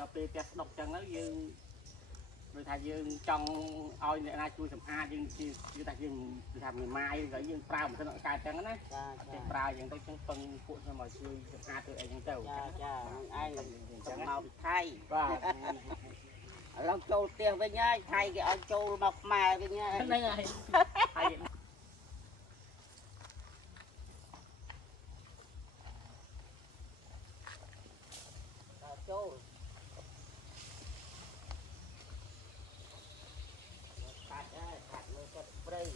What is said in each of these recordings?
ดอกเปรี้ยวดอกจังแล้วยืนโดยทางยืนจังเอาเนี่ยน่าช่วยสำอาญยืนแต่ยืนทำไม้ก็ยืนปลาเหมือนกันกายจังนะเป็นปลาอย่างต้องจังปังปวดสมองช่วยสำอาญตัวเองยังเจ้าไอ้จังเมาไทยเราโจเตียงไปง่ายไทยก็เอาโจมอกมาไปง่ายนั่นไงโจตัดได้ตัดเลยก็เปรี้ย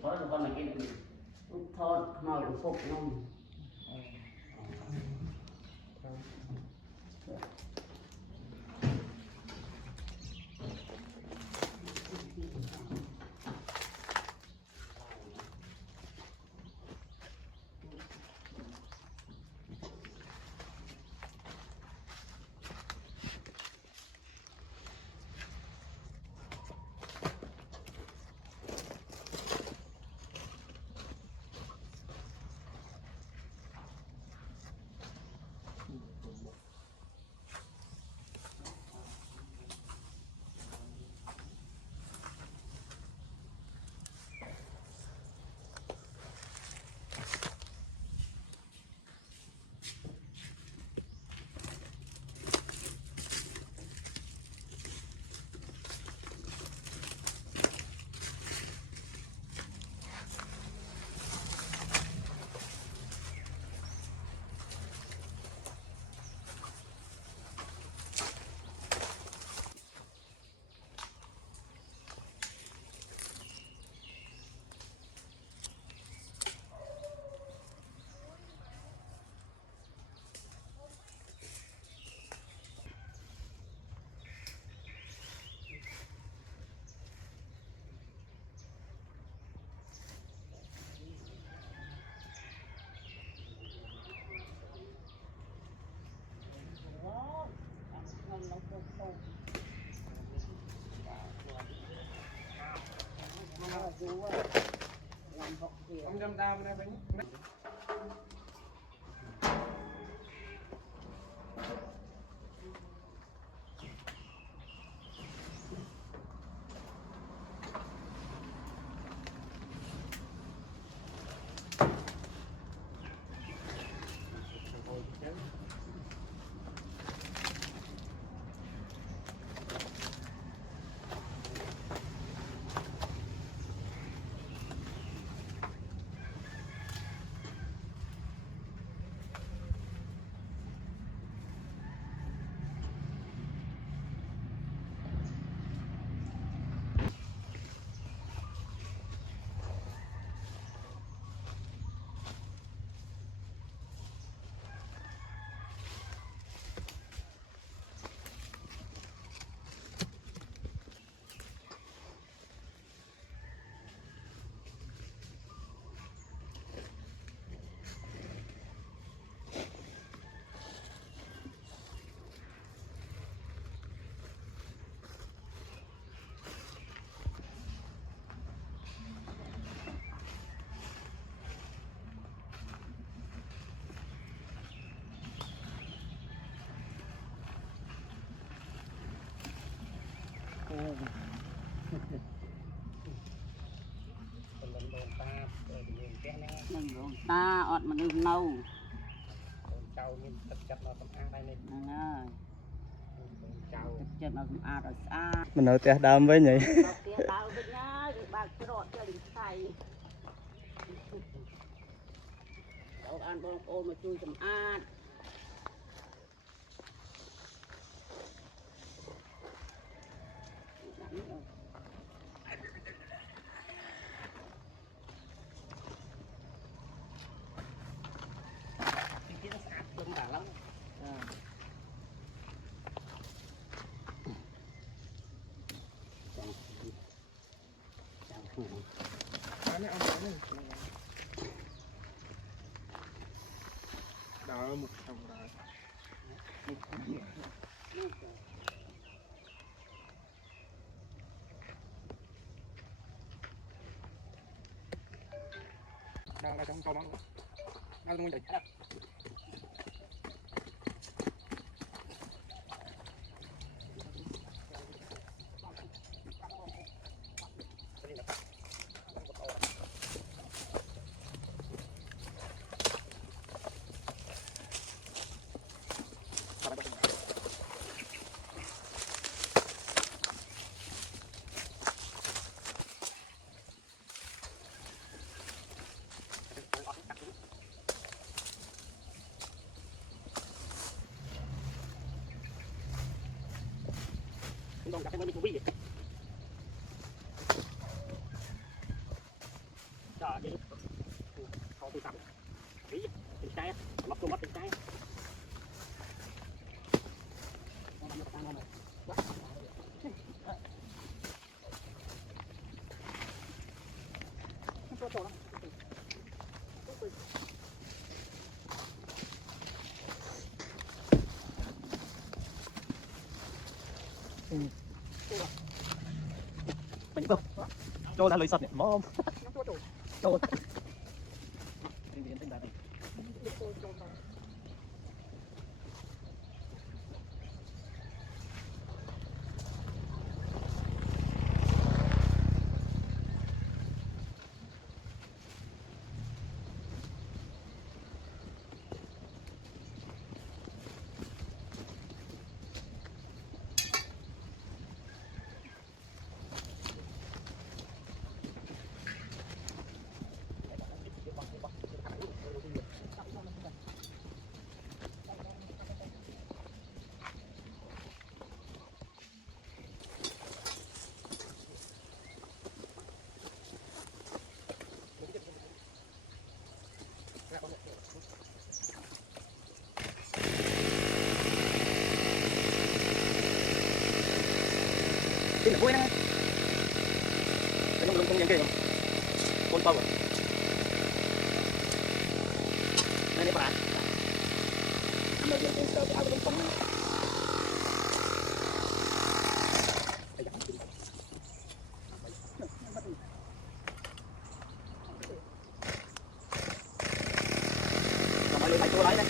ทอดคนมากินทอดหน่อยพวกน้องông đâm đam này bánh nâng ta ọt mà được nâu cháu nhìn thật chặt nó tầm ăn đây này nè cháu chật nó cũng à rồi xa mình ở tè đam với nhỉ kia đau với nhá rồi bà cái rọt cho đỉnh xài đâu ăn bông ôm mà chui tầm ăn cái nó sạch lưng bà lắm đó một trong đó đang trong câu đó đang trong chạy không gặp cái nó bị trời ơi không tôi sắm tí tình trái mất tôi mất tình trái mình không cho ra lời sạch nhỉ mom cho cái là vui nè cái nó không nhận kia không con tàu này này bạn anh bây giờ tôi sợ cái áo đông phong này tôi lấy đây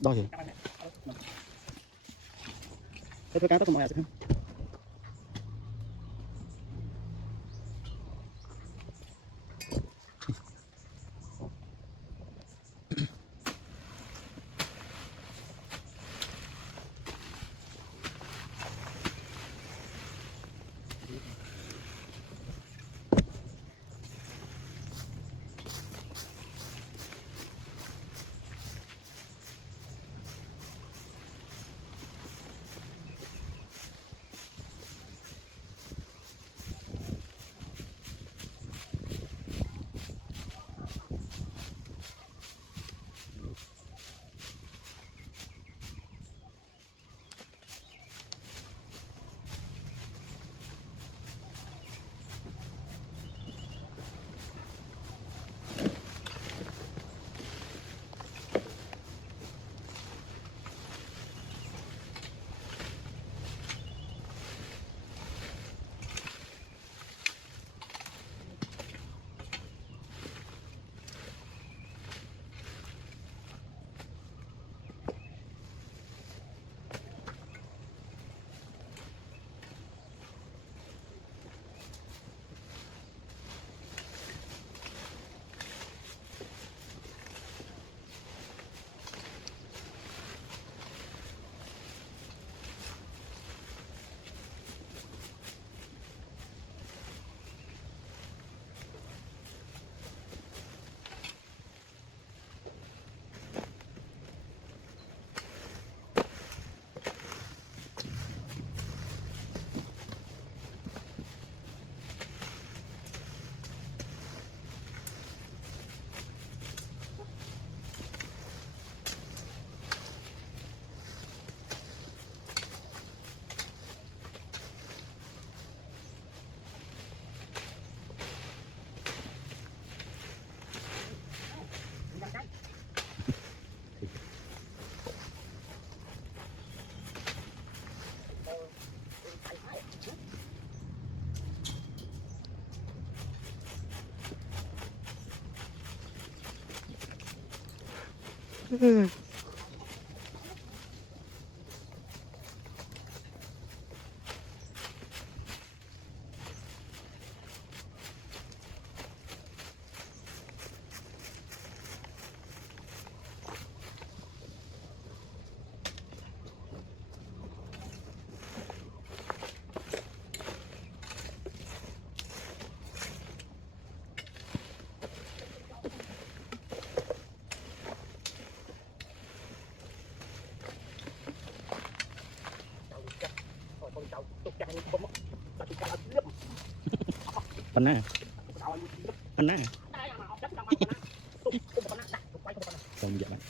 đo gì thế tôi cá có mọi người ปันหน้าปันหน้าตรงเยอะมาก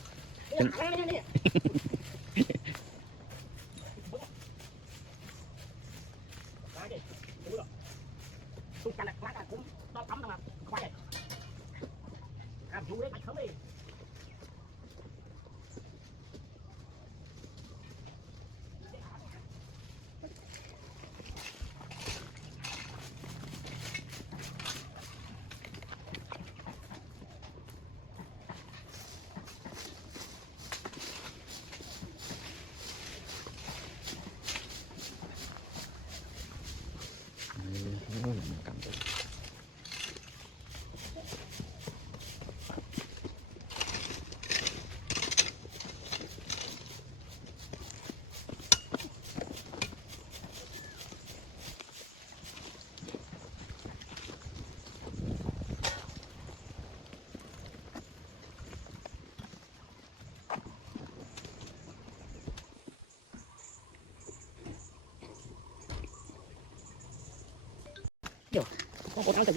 có một áo từ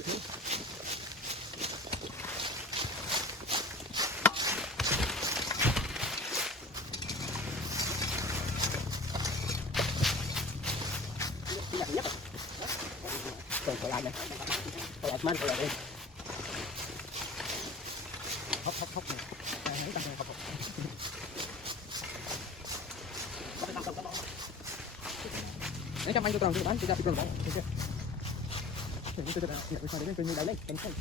rồi lại này lại men lại đi hốc hốc hốc này đấy trong anh cho toàn tôi bán tôi ra thị trường bán tôi đến tôi lấy cái này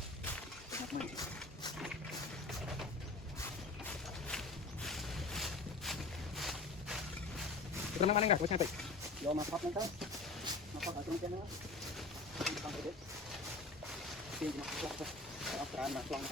tôi mang anh gặp của cha tị vô mà phật lên tới mà phật ở trong trên nữa không thể biết tiền mà phật thôi ở tràn mà toàn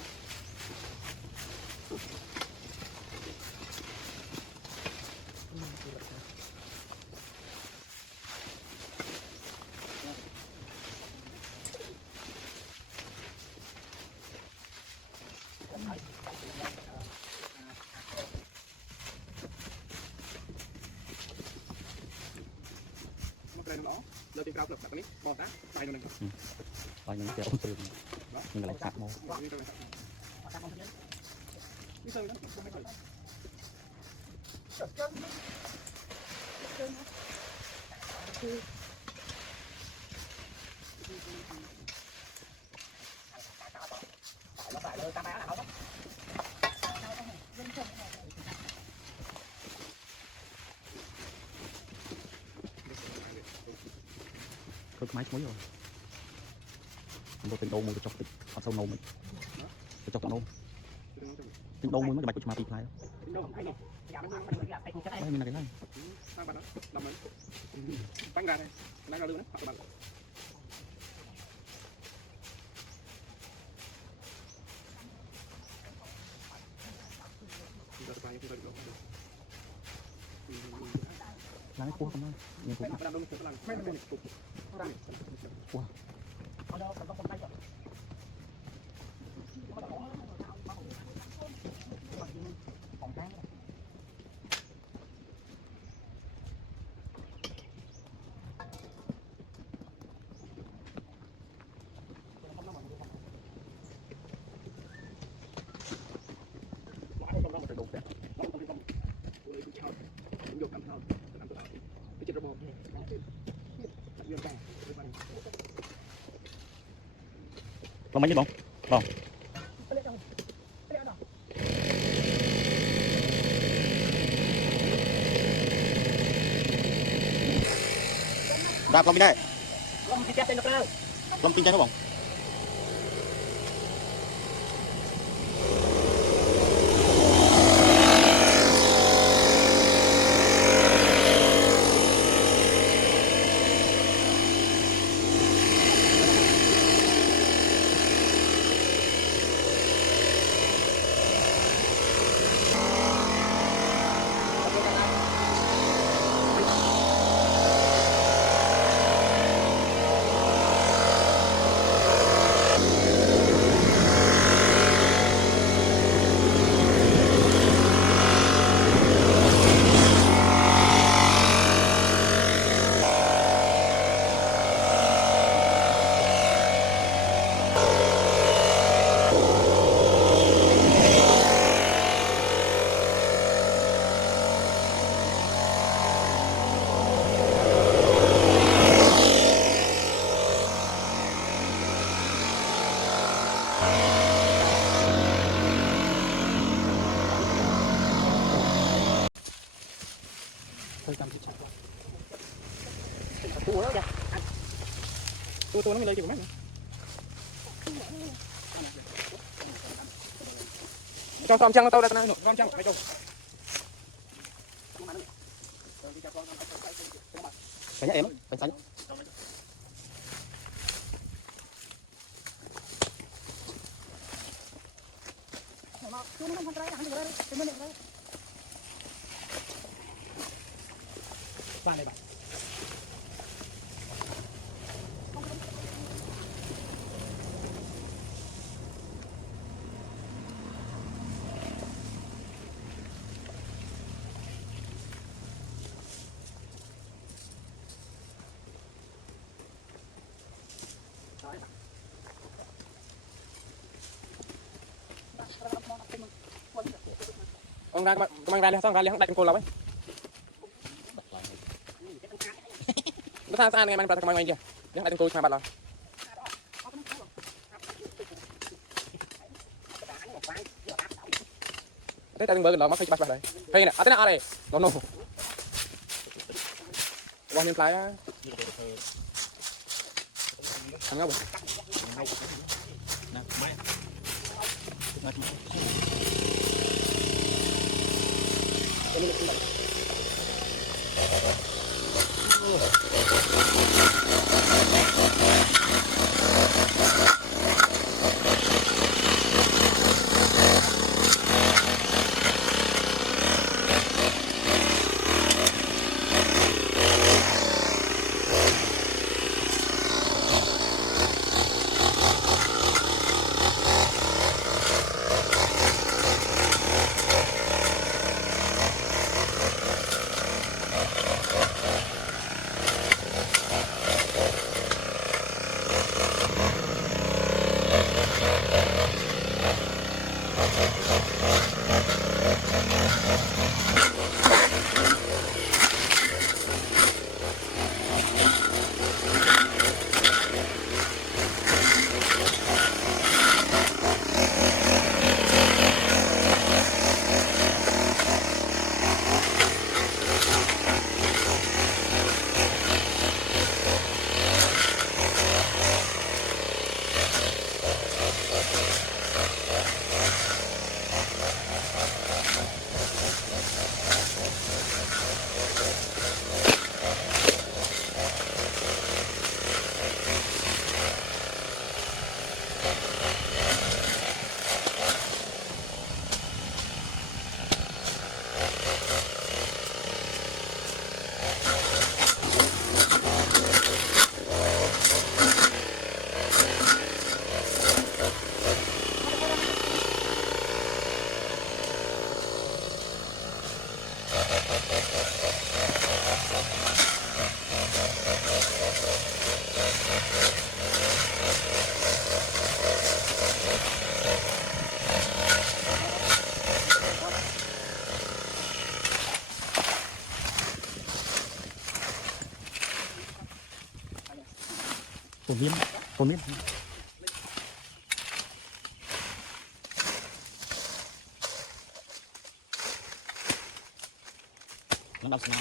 เราตีกราฟแบบนี้บอลนะไปหนึ่งไปหนึ่งเดี๋ยวต้องตื่นนี่อะไรขัดโม่นี่เซอร์นะไม่เคยcái máy mới rồi tôi tính đâu mua cho chọc ở sau nâu mình cho chọc nâu tính đâu mua mới cái máy của lại đây mình là cái này bánh ra đây bánh ra lươn đấy lái cua không nhìn cua cua Long mấy chứ bông? Bông. Đạp Long đi đây. Long pinjam trên đâu? Long pinjam đó bông. Tôi cầm chích chặt. Tua đó kìa. Tua nó mới lấy kìa của mát nữa. Cho tôm chăng tao đây tao tôm chăng mày cho. Phải nhá em, phải sánh. Vàng này bạn. Ông ra mang ra đi, xong ra đi, đặt con cô lâu ấy. Nó xa xa ngày mình đặt con kia, đặt con cô mà bắt rồi. Thế ta đừng bơ gần đó mà phải bắt đây. Hay nè, à thế nào đây? No no. Quan nhân lái á. Thằng ngốc. Nè, máy. Phồn miên. Nó đọc sao?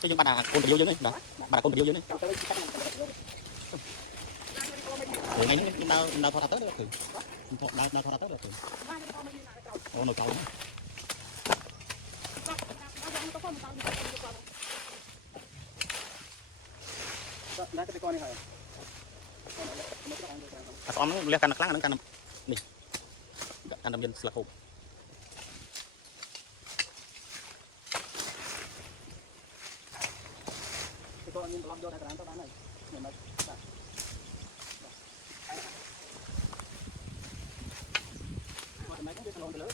Cái những bạn là côn biểu dưới này, đó, bạn là côn biểu dưới này. Ngày nó tao thoát tới được thử, tao thoát tới được thử. Ồ, con nồi cầu Đã cái con này hả? xóm nó leo căn nó căn nè căn đầm dân là khổ cái con nhìn lắm vô đây cái bán này nhìn này mấy cái salon lớn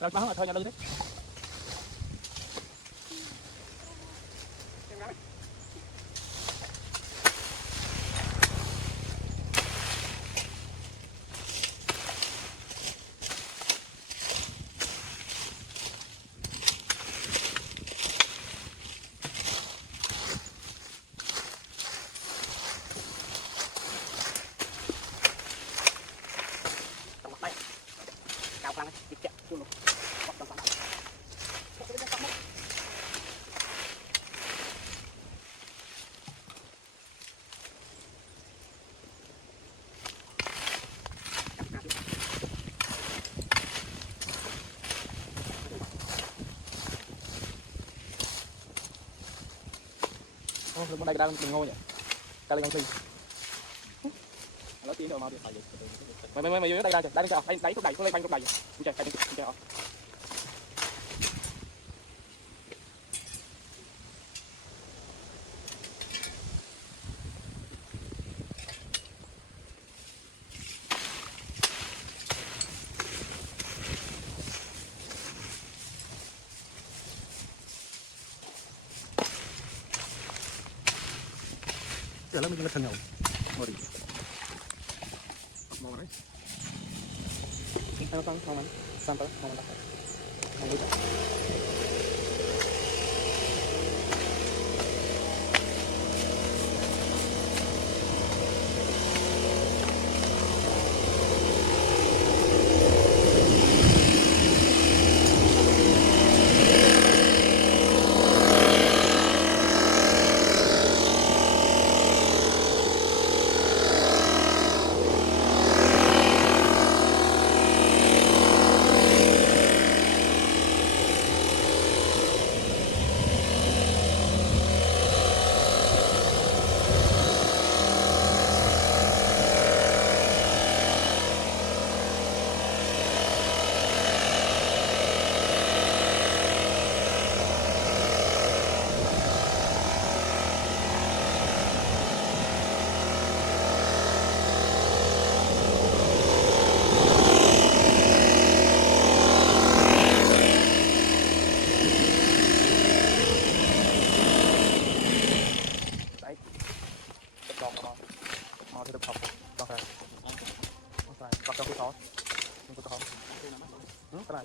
Rồi bán rồi thôi cho lư đấy. cao lắm cái chợ luôn Bên đây đang ngôi nhỉ, ta lên ngôi phi, lỡ tiếng rồi mau đi phải vậy, mày dưới đây ra, đây cho, đây thúc đẩy, xuống lên quanh thúc đẩy, ok, đây ok. Giờ mình thân nhau, ngồi đi, mau đấy, mau đấy, sang tới, mau đặt, mau đi. มันก็หอมอะไร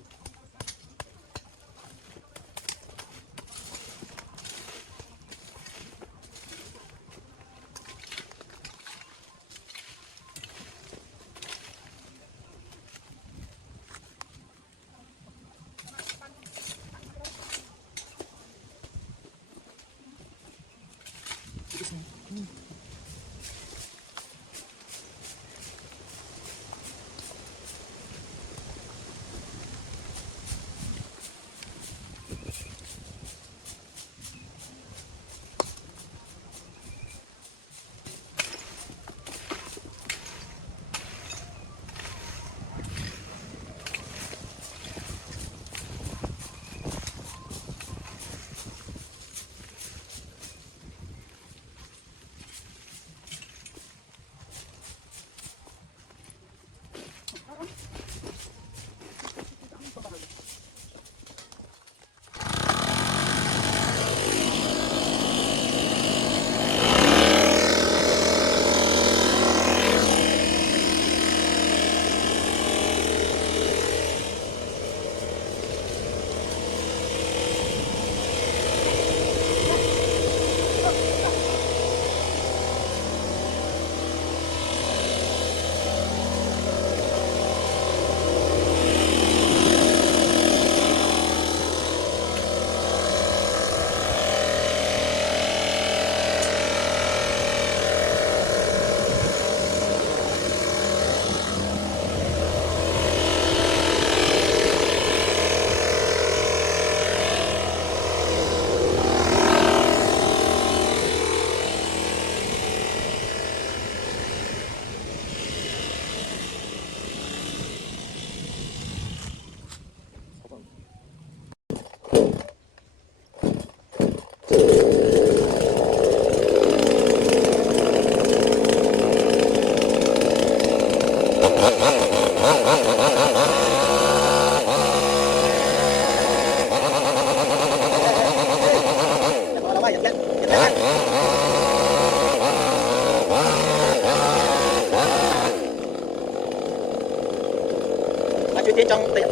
Chuyện tiến trong tiệm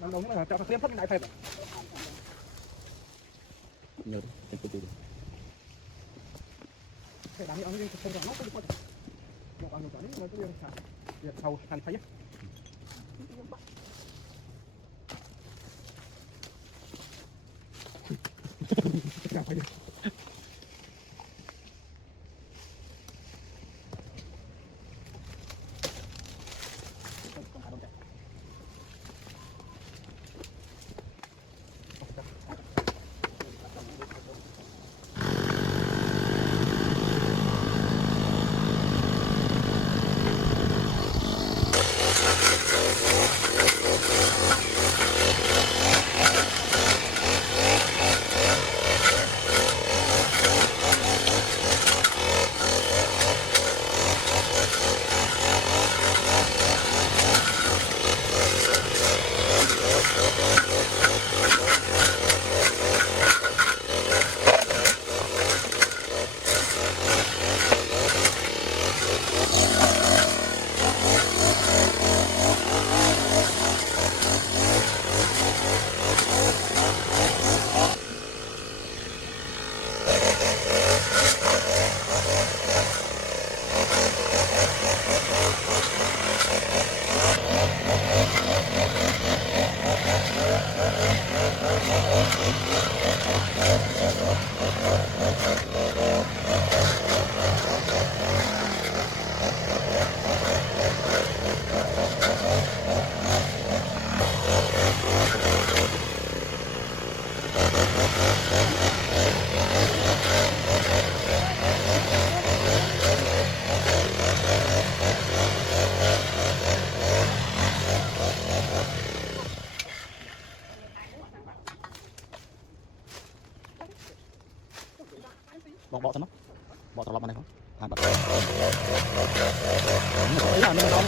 làm đúng là cho các clip thấp đại thật nhiều cái từ cái đám ông đi không còn nó không có một ông nó nó cái đường việc thầu thành thấy bỏ thân nó bỏ thằng lọc vào này không à bật đấy là mình không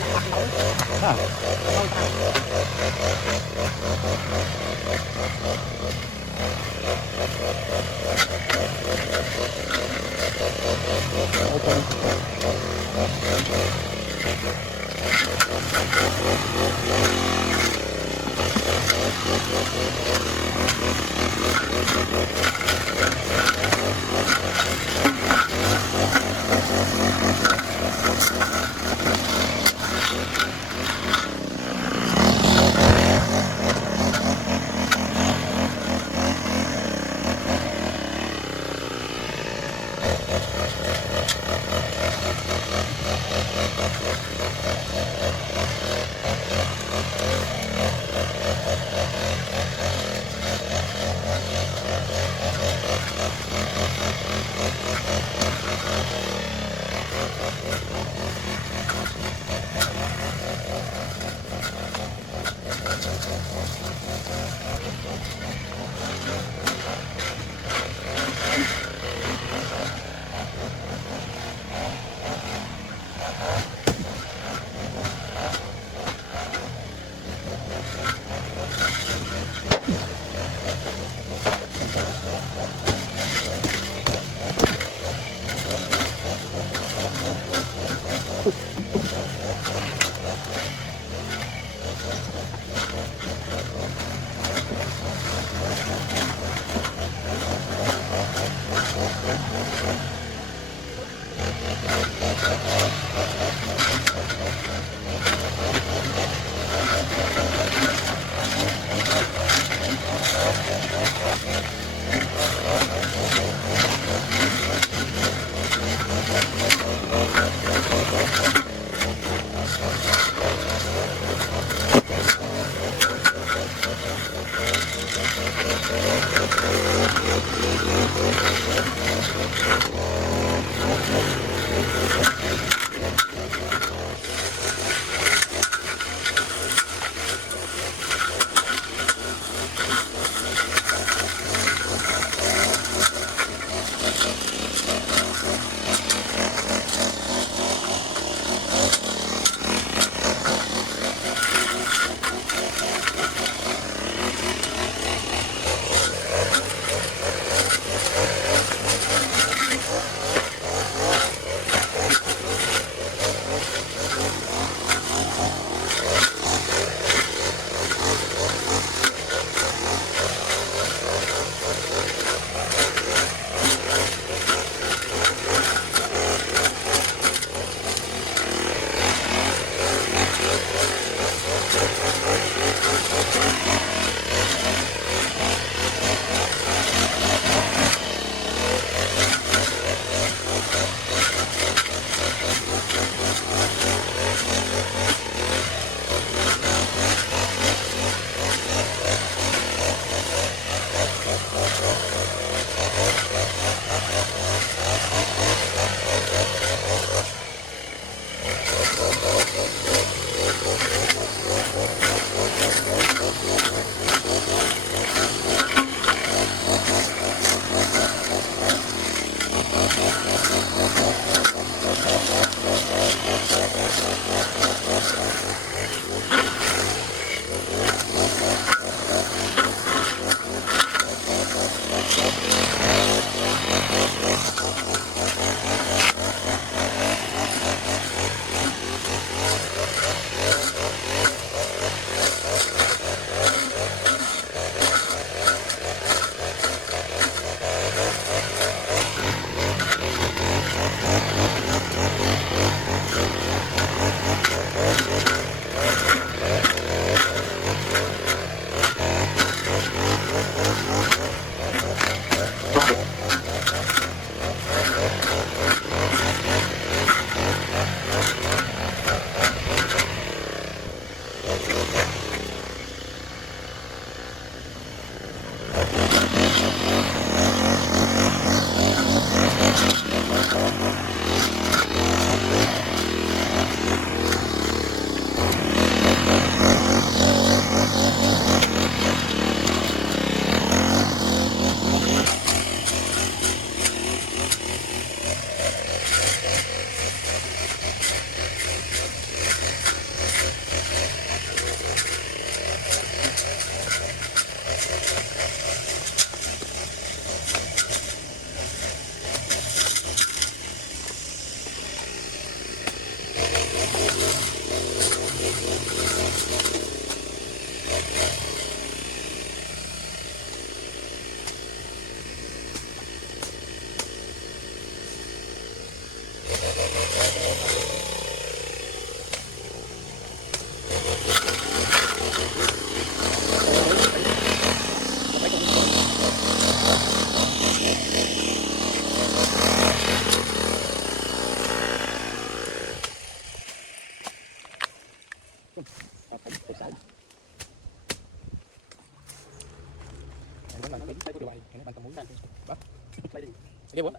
Kia bố.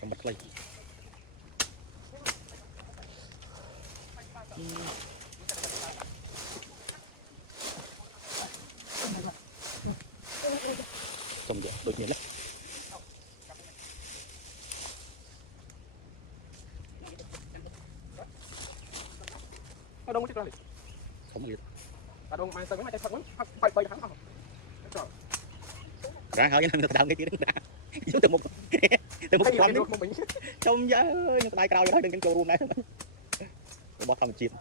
Còn bật lên. Trông vậy, đột nhiên lắm. Nó đông chết rồi. Không biết. Ta đông mai tao cái thật lắm. Phải thắng không? Ra hơi nó đau cái kia đó. Vô từ một quan đi. Trông giá nhưng tay cao vậy đó đừng cho luôn này. Bỏ phòng chìm.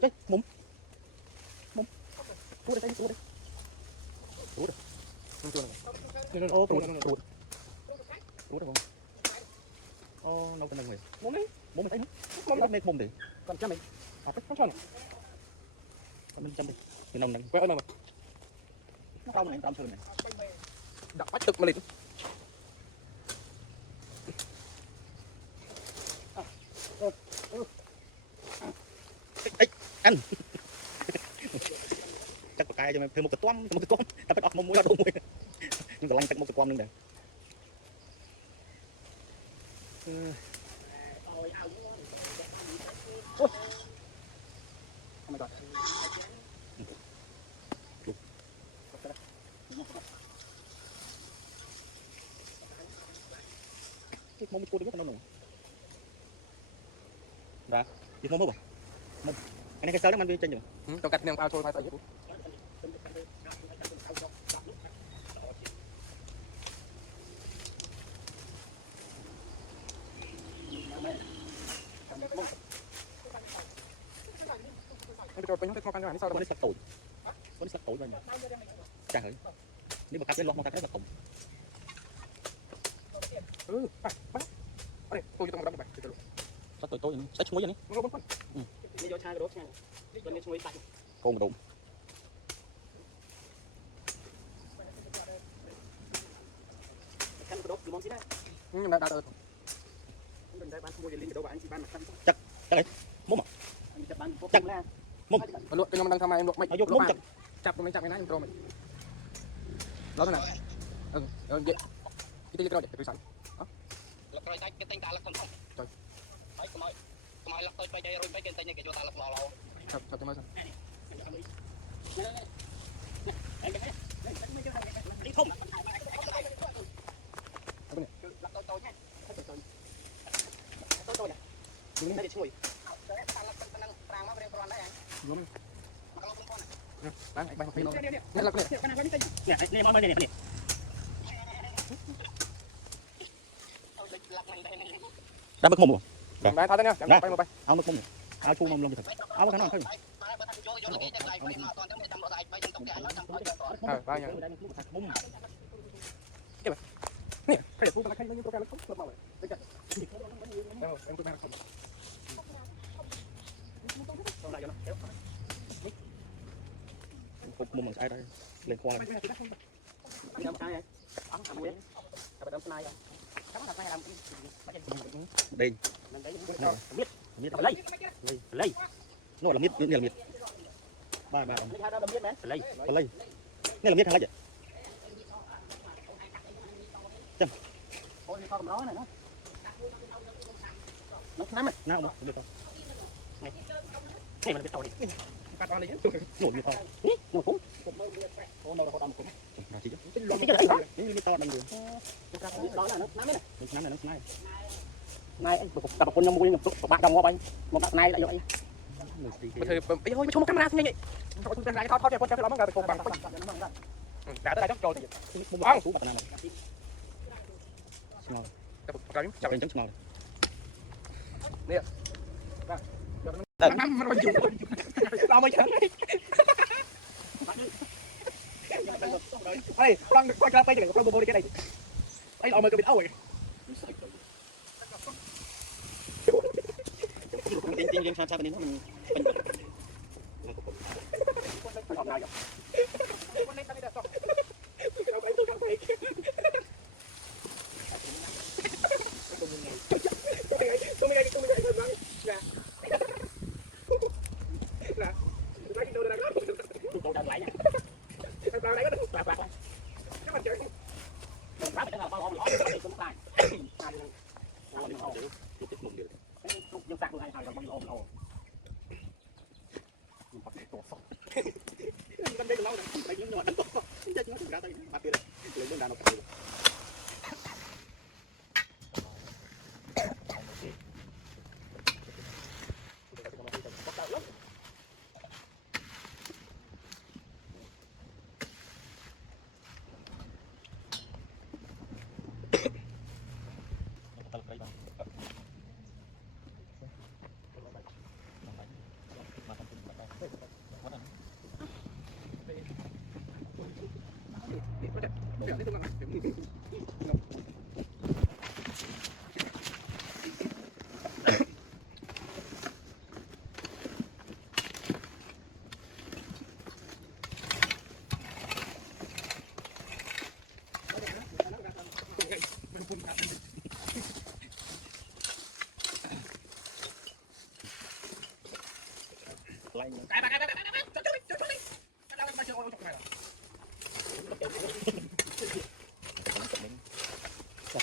Đấy, mum. Cú đây, cú đây. Cú đây. Không chưa này. Ô, cú đây. Cú đây. Ô, đâu cái này người. Mum đi. Mum thấy. Mum đi. Còn cho mình. Không cho này. Còn mình chăm đi. Cái nông này. Quay ơn mà. Nó cao này, tao sơn này. Đập bắt thực mà liền. Anh. Chắc có cái cho mày thêm một cái toan, ta phải đọc một mũi là đủ mũi. Nhưng còn lanh chắc một cái toan nữa nè. Oh my god. Cái mông cô đứng nó nổ. Ra, cái mông không? Mông. Cái này cái sớ nó mang đi trên rồi. Trong cắt ngang ao thôi phải vậy. Bây giờ mình không có cái sao Có đi sắp tuổi. Có đi sắp tuổi rồi nhỉ. Chả hỡi. Nếu mà cắt cái lót mong cắt cái là tổng. Phải. Đây, tôi cho tao một đập. Sắp tuổi tôi sẽ chuối vậy Nó bắn. Đi vô chai cái đốt chai. Còn đi chuối tạch. Con một đụng. Căn cái đốt món gì đấy. Nhưng mà đã được. Mình đây bán mua liền đâu bán chỉ bán mặt căn. Chắc đấy. Mông à? Anhจะbán phố la. Mông. Mà luôn cái nó đang tham luộc mày. Vô mông chặt. Chặt cái chặt cái này rồi mày. Đó thế này. Vậy. Cái rồi để tôi sẵn. Lật rồi tay cái tay ta lật không không. Trời. Đấy cái mày lật tôi phải chơi rồi phải cái tay này cái chỗ ta lật lò lò. Chặt cho mới xong. Đi không. Tôi này. Đừng để chui. Đúng. Đang bay một phi luôn. Nhất là cái này. Nè, mới nè. Đã bực mồm rồi. Bay tháo ra nha, bay một bay. Áo bực mồm. Áo chu mồm luôn thật. Áo cái nào thôi. Bay nha. Cái này. Nè, cái này cũng là cái nó không được màu này. Em tôi mang không. Xong lại cho nó. Cục mồm ai đây? Lên khoa. Đâm sai vậy? Ấm hầm nguyên. Phải đâm sai vậy? Cắm là sai làm. Đây. Miết. Lấy. Ngồi là miết, này là miết. Ba. Lấy. Này là miết hay là gì? Chăm. Ôi con nó này nó. Nó nắm này. Nào mà, được không? Này mà biết tàu đi. Cắt vào đi. Nổi như to. Nó cũng. Ô đâu có đâm cũng. Là chỉ chứ. Cái gì đấy? Những cái to đánh được. Đó là nó nắm đấy này. Nắm này nó ngay. Này anh tập con mua một bạc đồng qua bay. Một bạc này lại vậy. Bây giờ ôi cho một camera nhanh vậy. Thôi tôi ra cái thao cho con cho cái đó mang ra cột bằng. Đã tới đây đó rồi. Băng cú bạc nào. Ngon. Cái Chào anh chấm ngon. Nè. Năm rồi chịu. Làm mấy cái này. Đây, đang quay ra tay cái này, quay đi cái này. Đây là mời cái biệt áo rồi. Tiếng sao bên nó mình bỏ cái cũng tay nhưng ta cũng hay là bằng ôm ôm nhưng mà tổ sọc đây là lâu rồi đây là nhỏ đánh tổ chết nó ra tay bắt kia lấy đơn đàn nó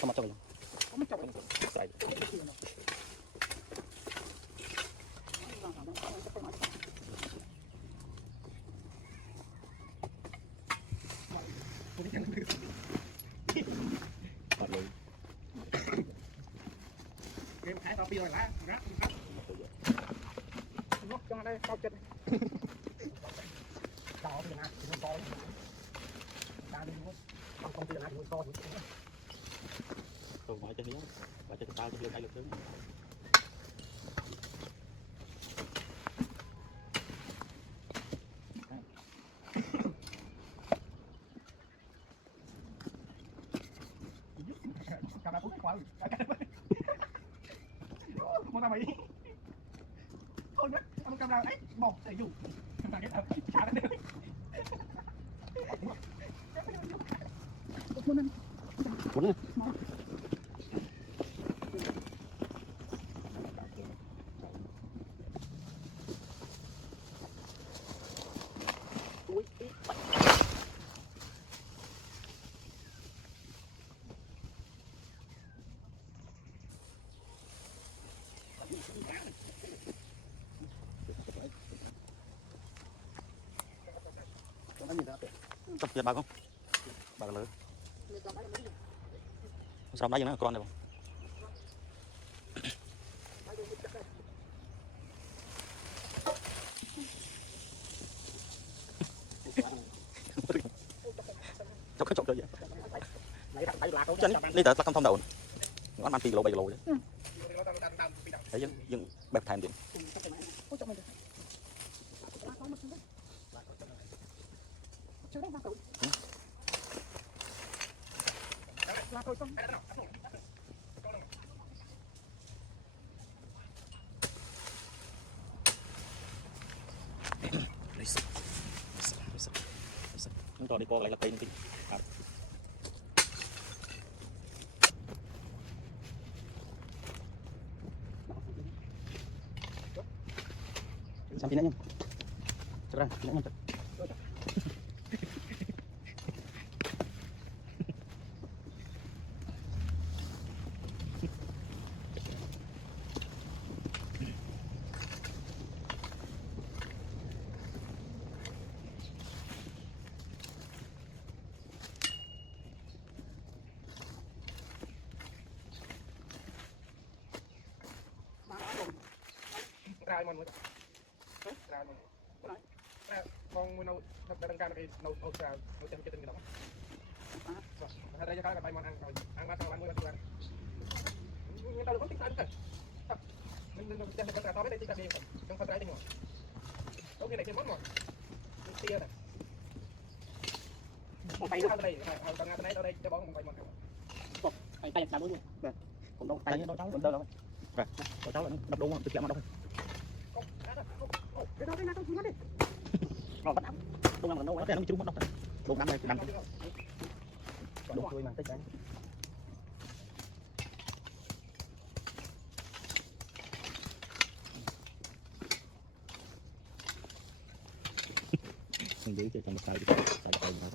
sama coba game thái tao rồi lá rác nó cho đây tao chân tao thì nào thì nó to ta đi không tiền nào thì nó to tôi nói cho nó và cho tao cho cái lực lớn muốn làm gì thôi nhá ông camera ấy bỏng để dùng mà cái trả được cuốn tập tiền bà không bà lớn sao đây nó con này không chọc cái chọc chơi vậy đi tới thông đầu nó ăn 7 lỗ đấy thấy dừng bẹp thèm điện chúng ta đi qua lại là cây tinh sampai nanya cerah nanya ra mình ra mình con mua nấu đăng ca cái nấu xào nấu chân cái tinh cái đó đây cho cái là bay món ăn rồi ăn ba sao ăn mua ba sao nhưng tao được có tính toán rồi mình chân cái to cái đây tính toán đi trong phần trái thì ngồi có cái này cái món ngồi tia này một tay nó đây còn ngay đây cho bón một tay món tay tay làm luôn cũng đâu tay nó cháu còn đâu đâu cháu là nó đập đúng không thực mà đâu cái đó tôi nó đi rồi bắt ấm tôi làm đâu nó chú mất đâu đồ năm đây năm đồ tôi mà tới cái không giữ cho thằng sai sai tay nó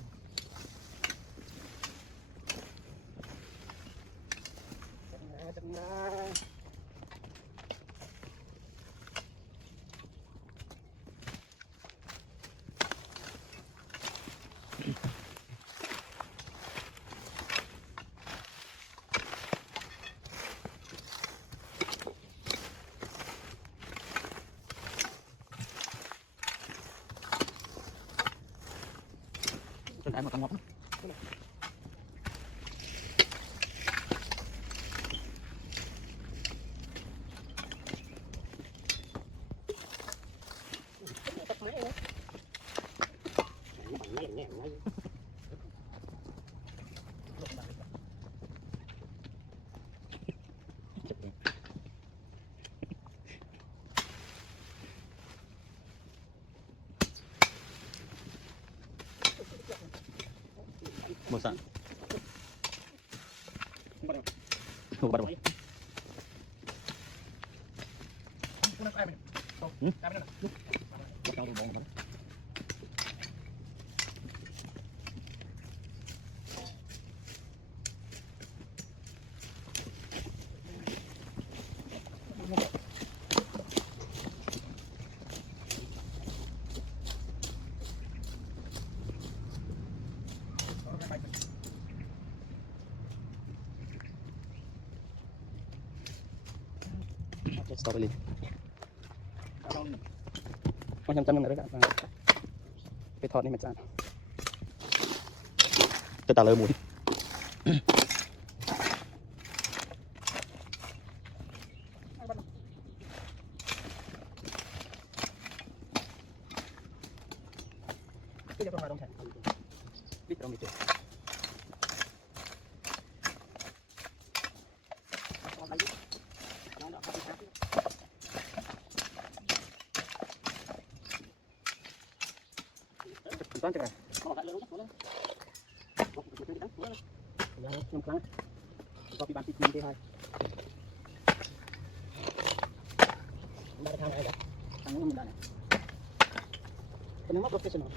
ngọt ngọt một sẵn không bắt đầu stop đi không chăm chăm này đấy cả cái thọt này mà chán tôi tả lời mùi biết đâu mình chơi toán chắc này năm clang có bị bàn tít mình đây thôi đây thang này đấy thang nó mình đây này cái nó professional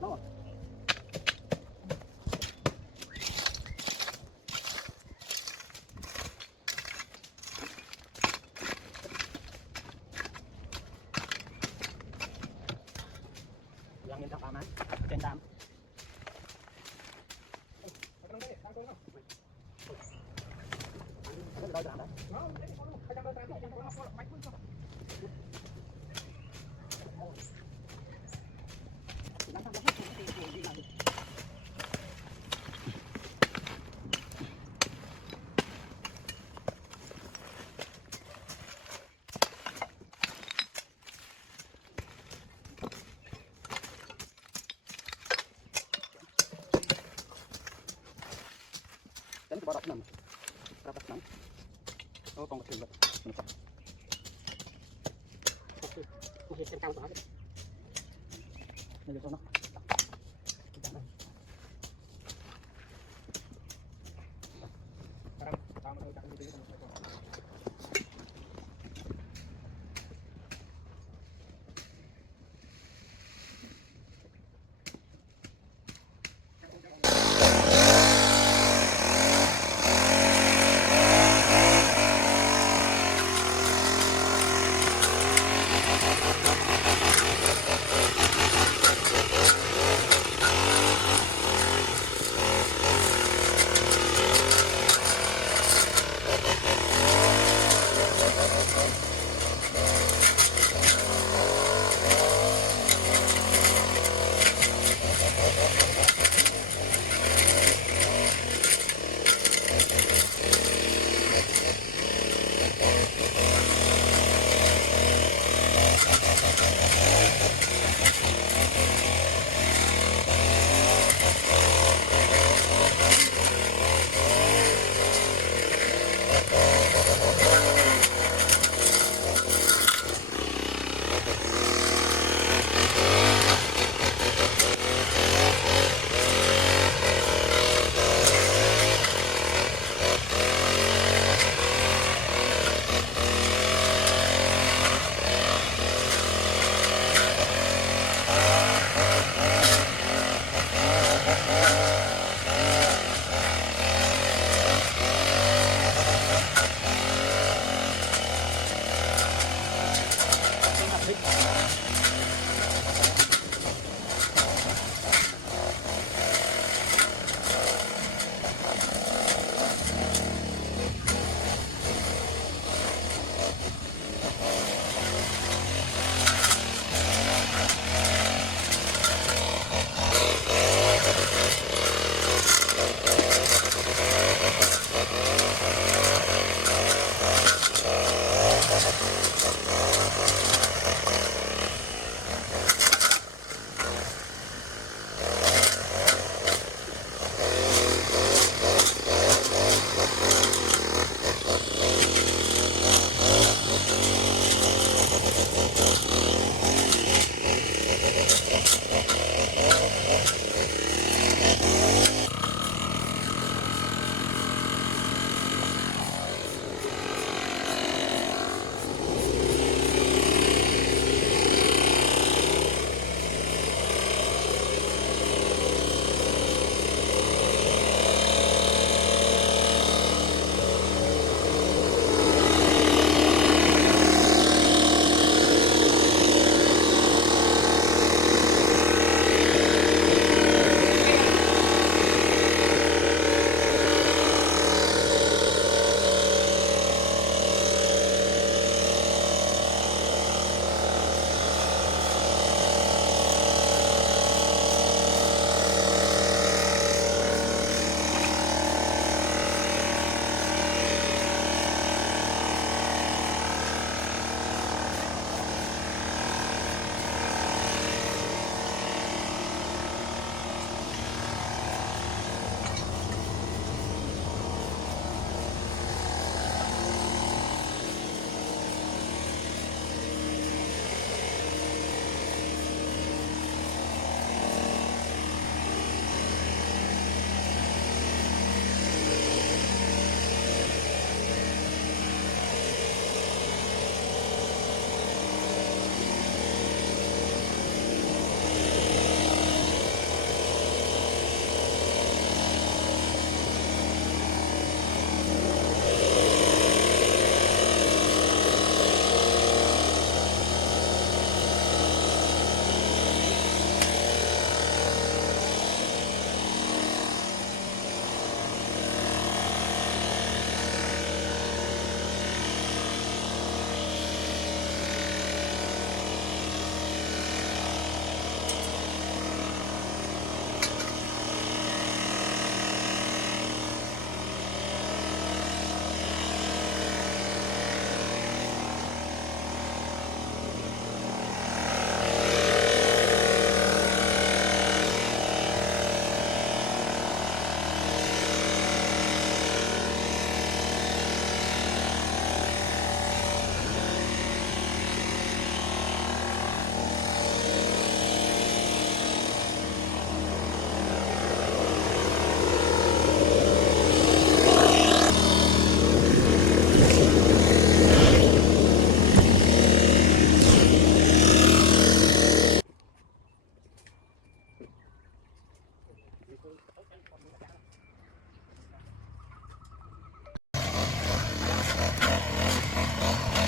đó yang pertama cendam đến cái bò độc nằm berapa enam oh còn kecil banget masih kencang banget ini sono sekarang pertama kali kita video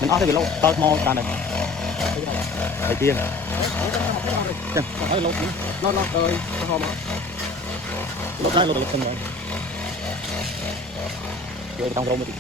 mình áo thì lâu tao mò tàn này thầy tiên chẳng hỏi lâu nó ơi nó hòm lâu trái lâu được không rồi rồi trong rôm đi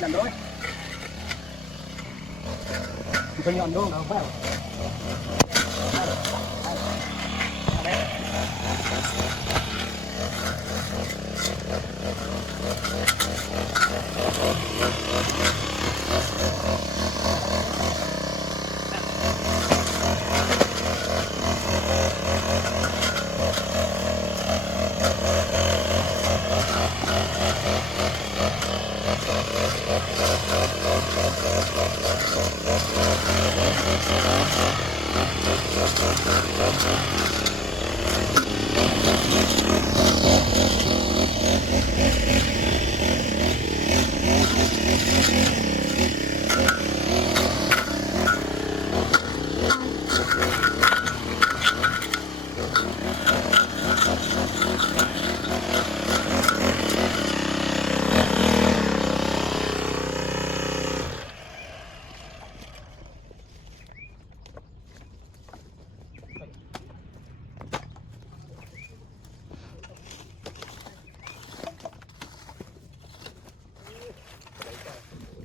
làm đôi tôi nhọn luôn đâu phải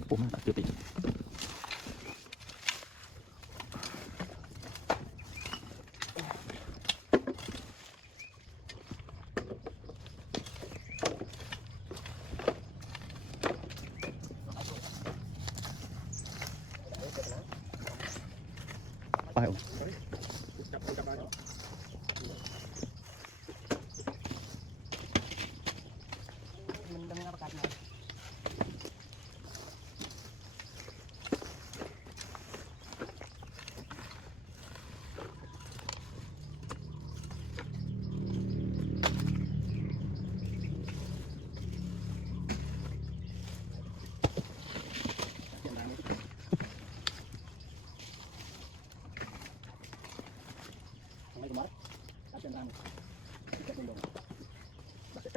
ủa mà chưa tỉnh phải không mình đang bắt cạnh này mấy cái mắt đặt chân ra chạy lên đường đặt chạy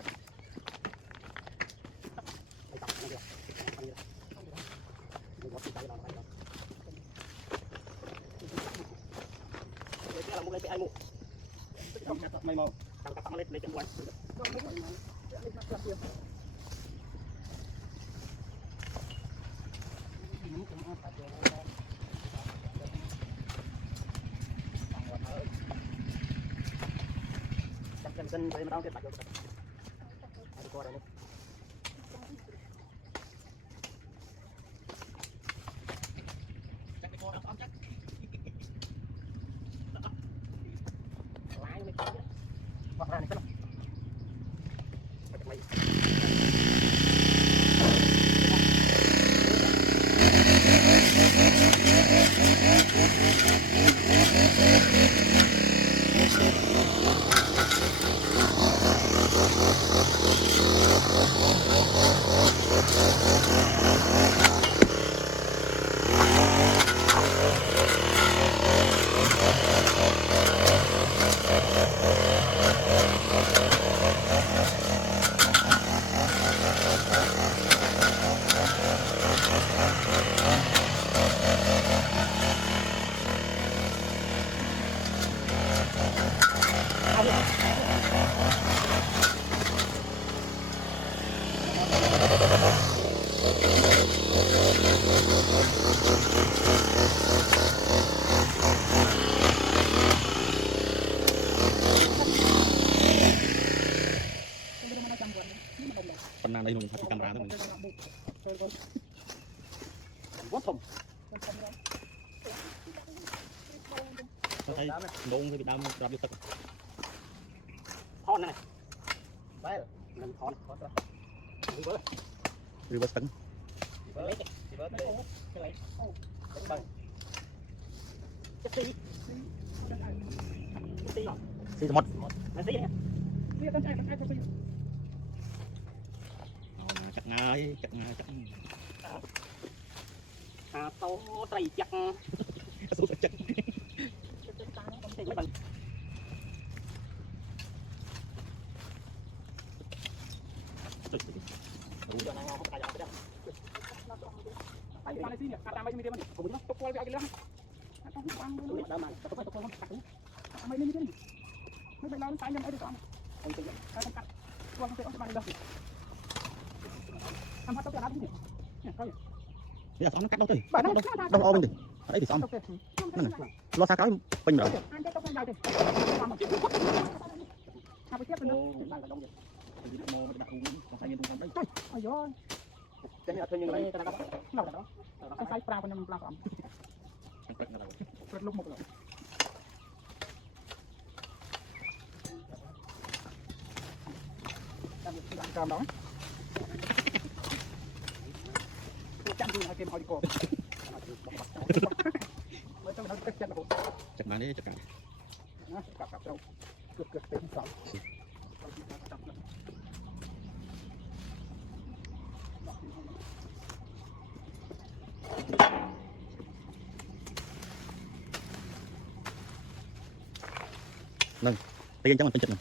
đây tập đây kìa mình có tay vào tay vào cái là một cái ai mua mày màu tao tao lên lên chân quanh chân thấy mà đau cái bạch rồi coi đây lái mới có hoặc ra này cái phần nào đây luôn thì camera đó mình vốn thùng có thấy nôn thì bị đau gặp được tật thon này đấy mình thon reverse tấn xì một chặt ngay tao tây chặt xuống chặt bây giờ xóm nó cắt đâu thôi đâu ô mình đi ở đây thì xóm lo xa cáo pin rồi cam đó chăm gì kem hỏi đi cô mới trong đó chắc chắn là cô chặt má đi chặt cả cặp đâu cực tên sóng tiền chẳng mình tính chặt này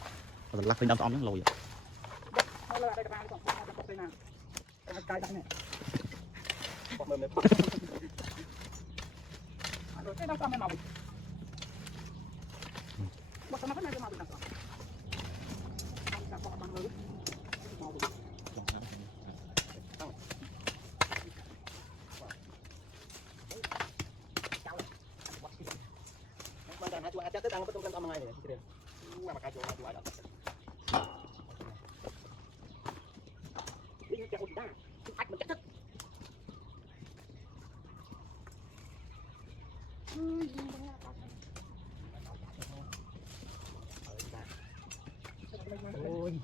rồi lắc lên đau xóm nó lồi cái này rồi cái đó sao mày màu bớt nó cái này màu gì ôi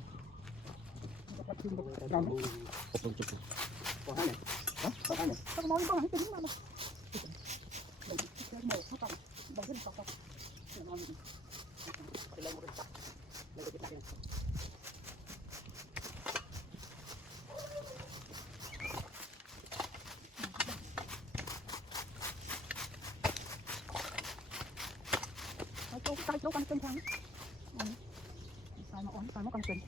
cái chỗ con kênh thang sai nó con kênh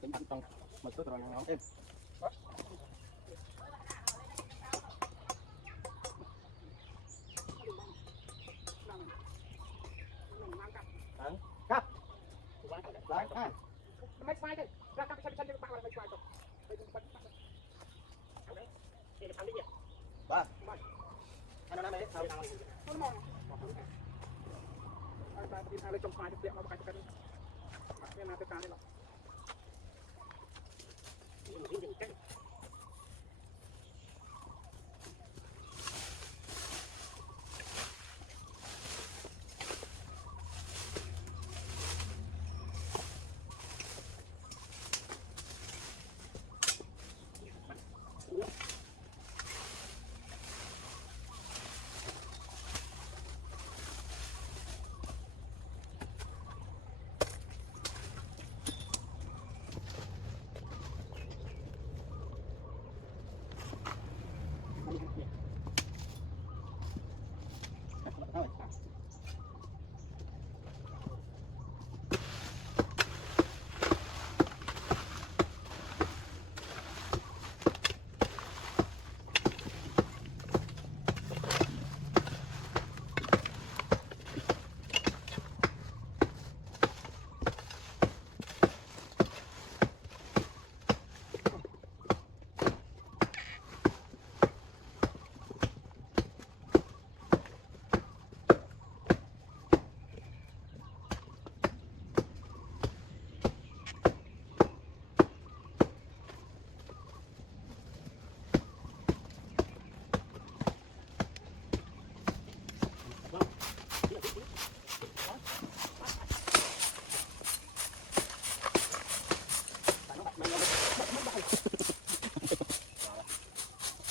Tính bắn trong một chút rồi nó thêm. Cắt. Lại ha. Mấy quay đây. Ra cắt cái chân cho bạn là mấy quay rồi. Ba. Anh nói đấy. Không mong. Ai đi ai lấy trong khoai tiệm nó phải cái cái nào cái cá đấy.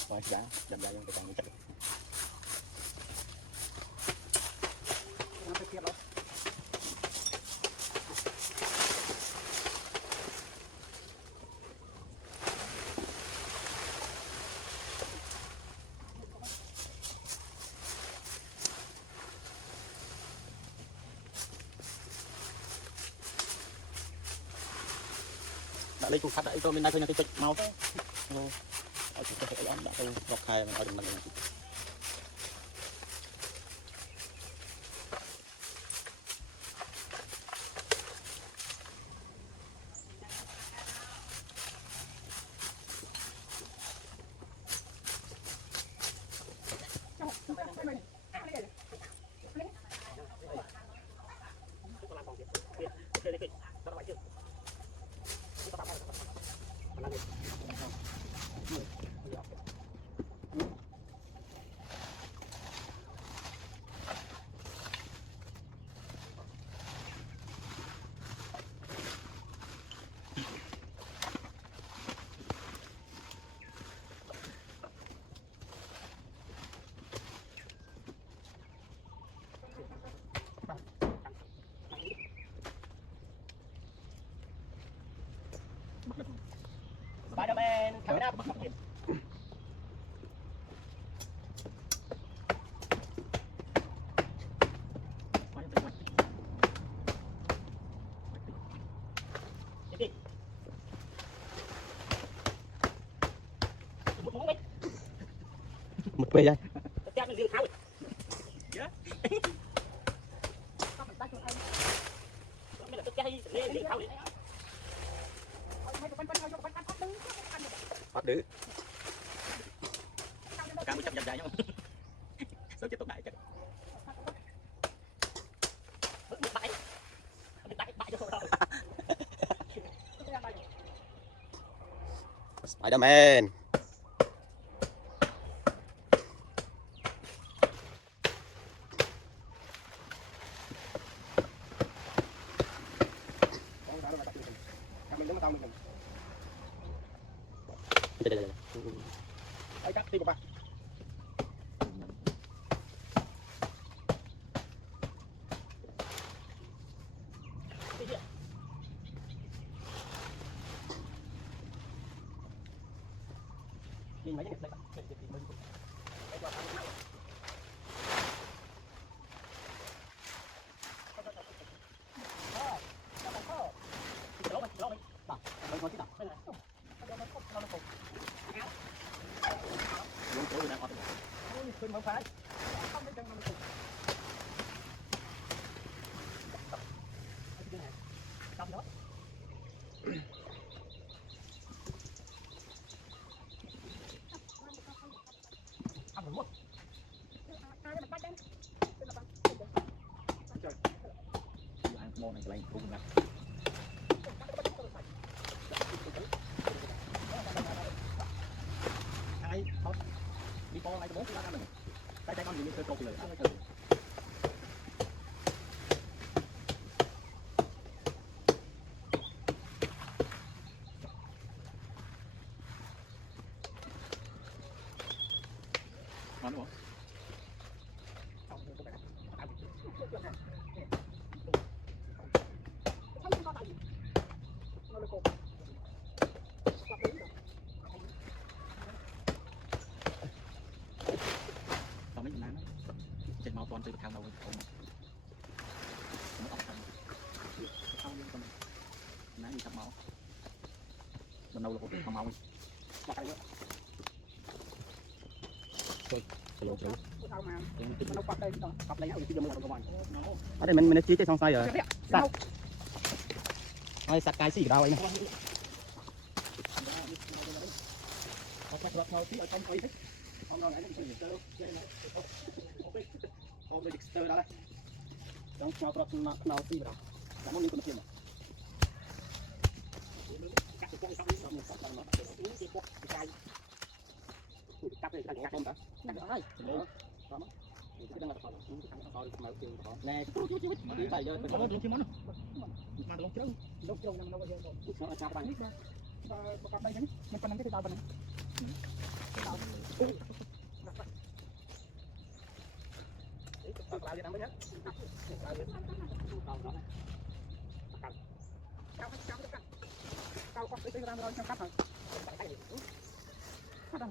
Rồi dám ra cái càng chạy. Nó phải kia đó. Đã lấy cục sắt đã cho mình đang khơi nhà cái chích mau. Ở chỗ cái anh đã không gặp hai mà ở đằng này. Spider-Man coming up. Một quê đây. Chắc mình riêng tháo. Bắt đứa. Càng mới chấp nhận dài nhau. Sao chết tốc đại chắc. Bãi cho Spider-Man. Ai cắt tim của bạn. Nhìn mấy cái nàyขึ้นมาฟ้าkhông mấy chân năm mươi trong đó ăn một Môn này lại cùng là ai không đi con lại 4 kg mình tay con gì chơi cột rồi ngon đúng không? Còn mấy nắng trên màu toàn từ thang đầu không nó ốc thành không còn nắng đi thấp máu lần đầu là một thằng máu ở đây mình chia xong sai rồi sắt sắt cái xì đâu ấy nè Don't smell the smell see it. I'm only going to kill it. Nè, tại giờ mình có luôn chim món đâu. Mà luôn chứ. Lúc trâu nằm đâu bây giờ. Nó chào bạn. Cặp đây mình còn nằm cái tàu bên này. Tao lại nằm đấy nhá. Tao có cái ra rồi trong cắt rồi. Cắt rồi.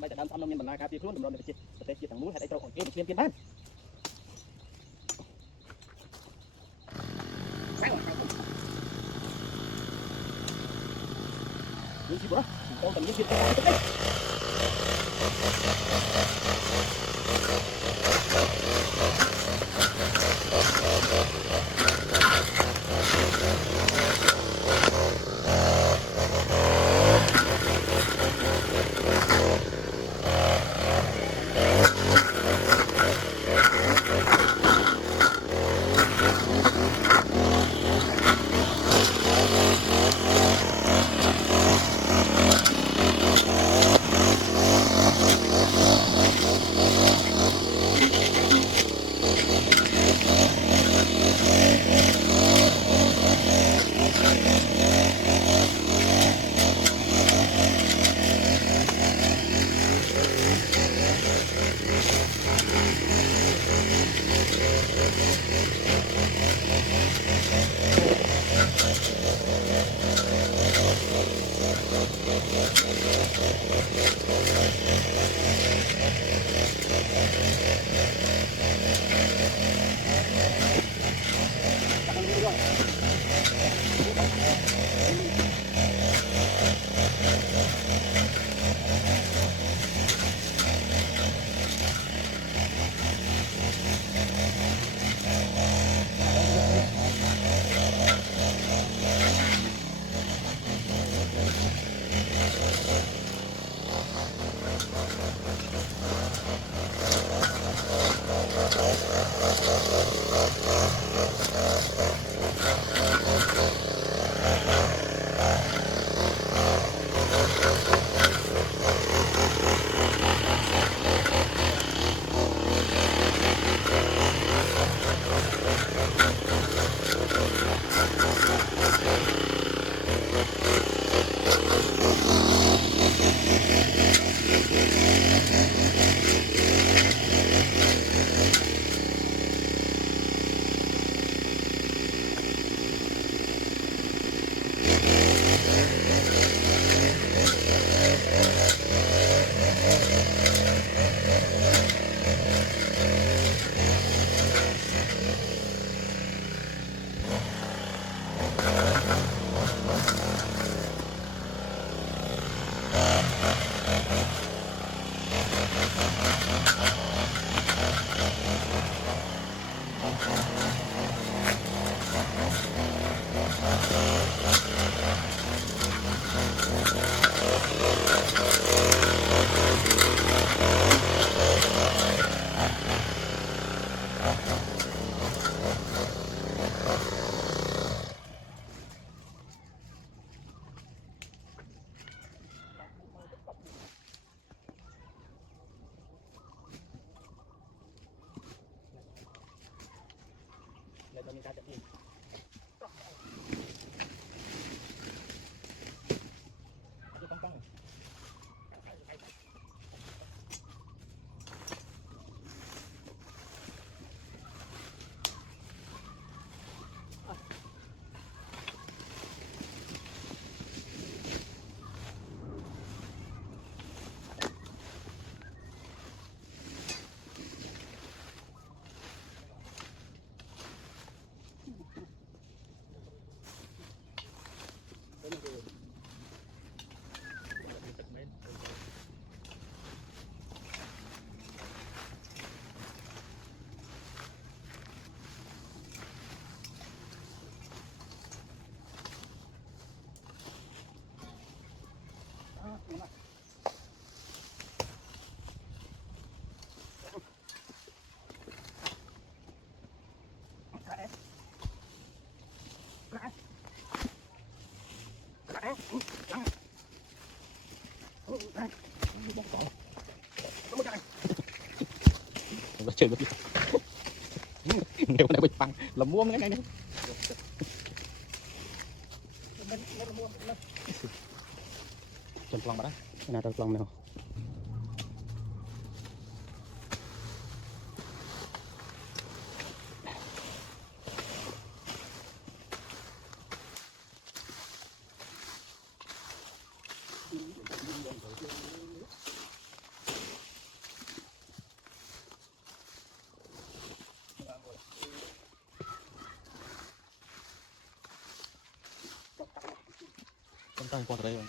Bây giờ đâm xong mình lại cái luôn rồi để chia thằng mũi hay đây còn kia kiên bán những gì đó con cần những gì là mình ra trận tiền không căng chơi một nếu này bị phăng là mua cái này chân plong đó này chân plong nào tay qua đây anh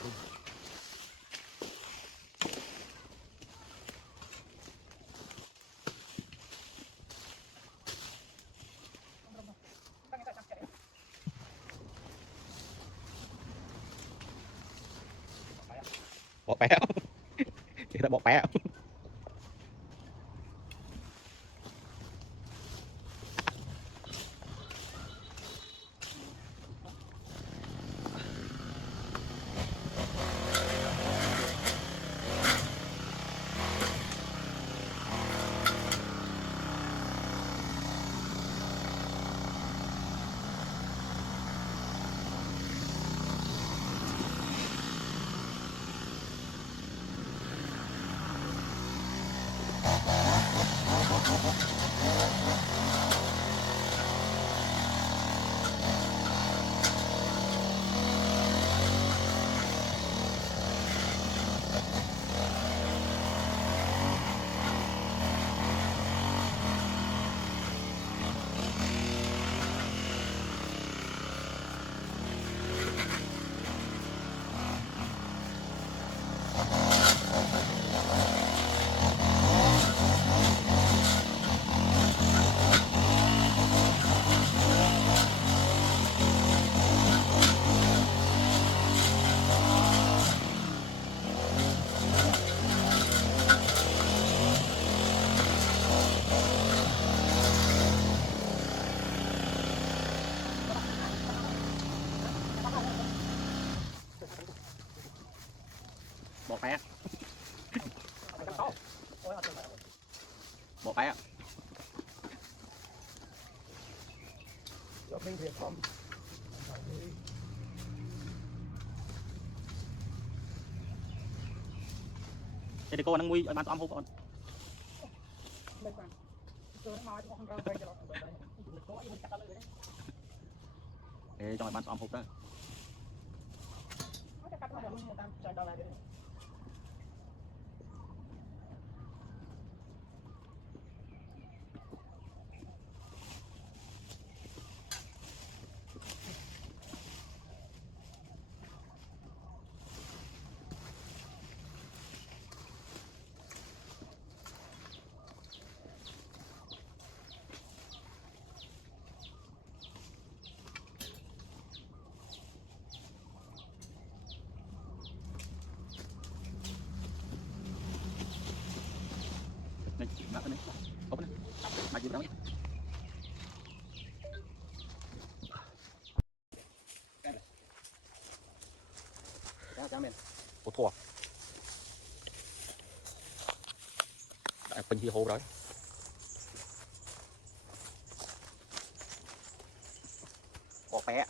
bỏ bé thì ta bỏ bé bỏ bé bỏ bé thế thì cô đang nguy bán tôm không con để cho bán tôm không đó này bác này ốp này bác gì đó cha mình ô thua đã bình hi hô rồi bỏ pé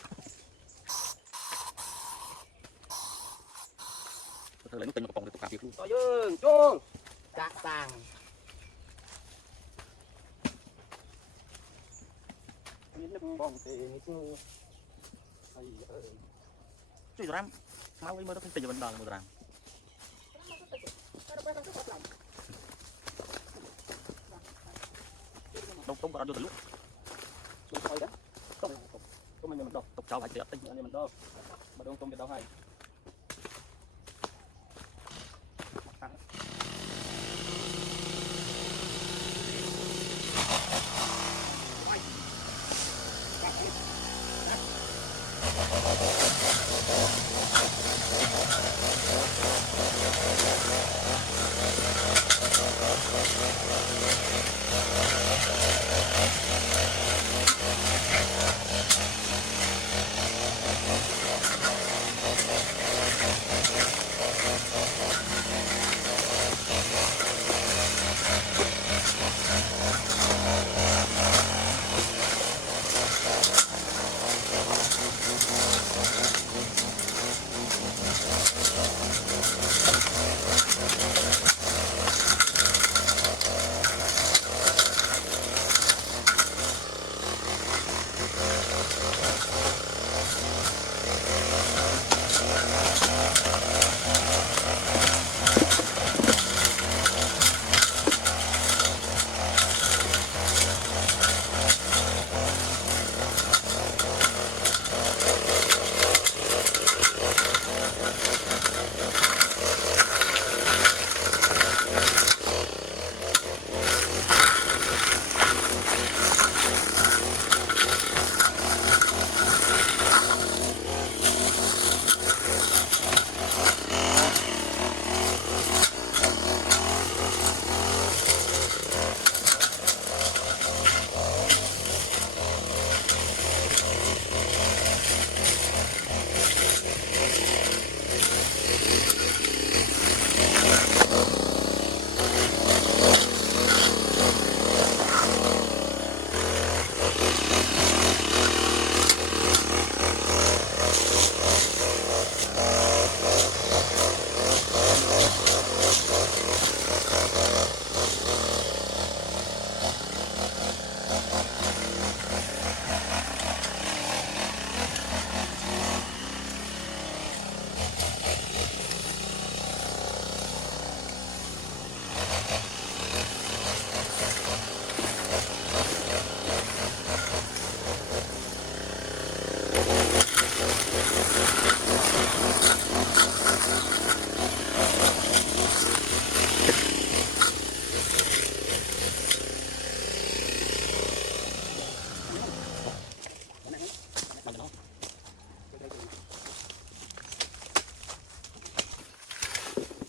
tôi lấy nước tinh một vòng để tôi cà việc luôn តយើងចូលចាក់តាំង นี่นึกบ้องเตะนี่คือไอ้ chui ram mau đi mơ nó tinh vấn đề một ram đông đông vào đưa từ lúc มันคอยนะต้องก็มันมันดอก tục cháu phải tiệt tinh อันนี้มันดอกมาดองตรงจะดอกให้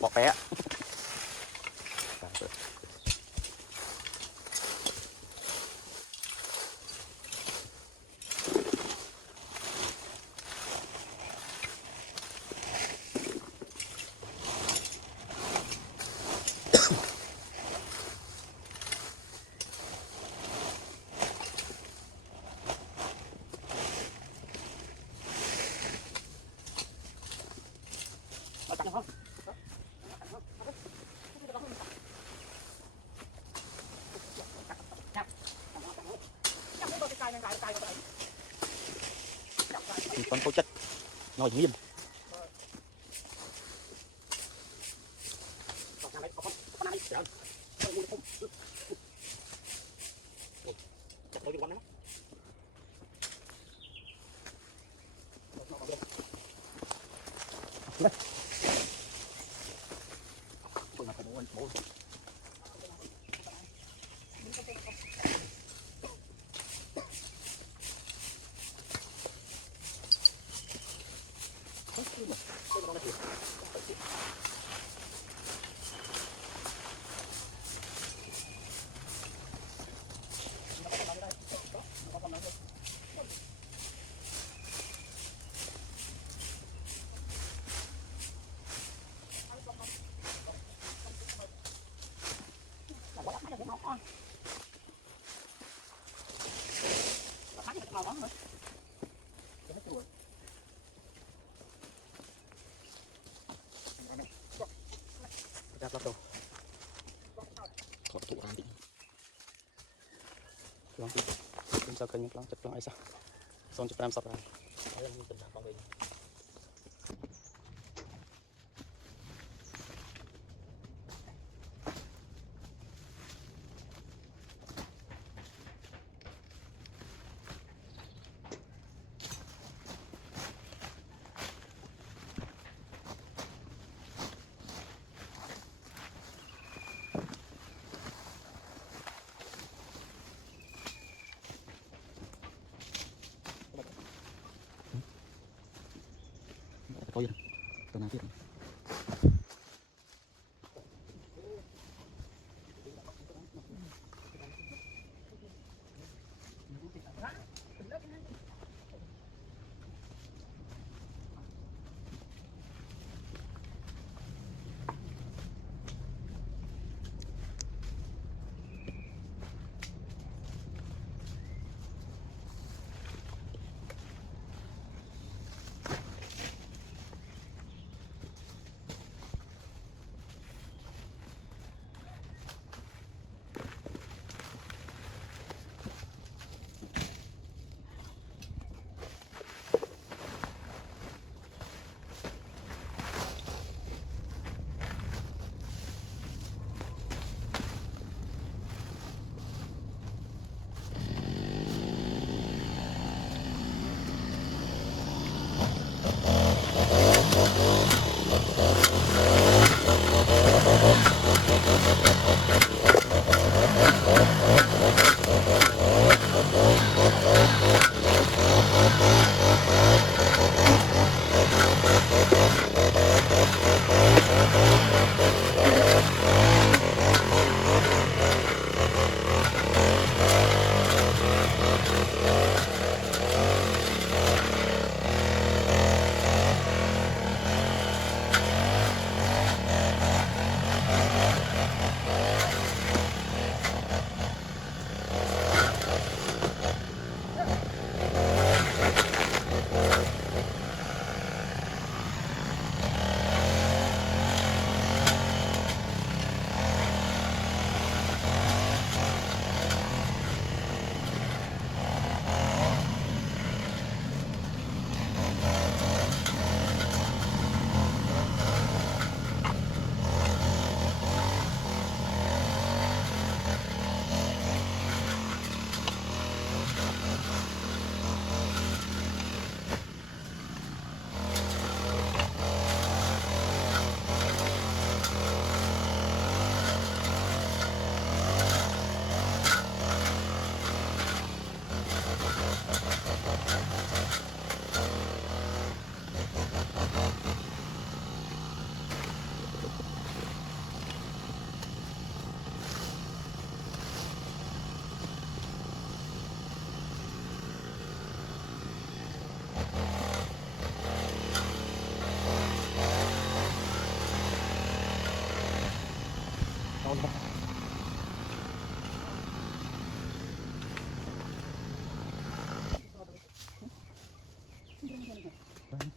bỏ pé con câu chất ngồi nghiêng có tụ ran tí long tí chúng sao khơi long chặt long ấy sao xong chặt ram sập ra đấy là mình tình trạng con mình có gì tôi nói tiếp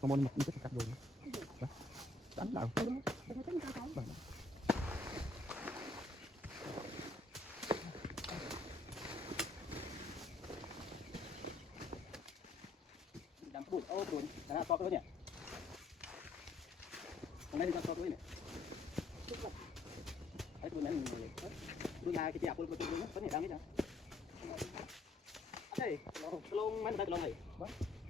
có môn một ít cắt rồi đánh nào đám bụi ô bụi đó là to cái nhỉ còn đây thì to cái này đấy bụi này bụi là cái chèo bụi bụi nó có thể đang cái đây lông mấy tay lông này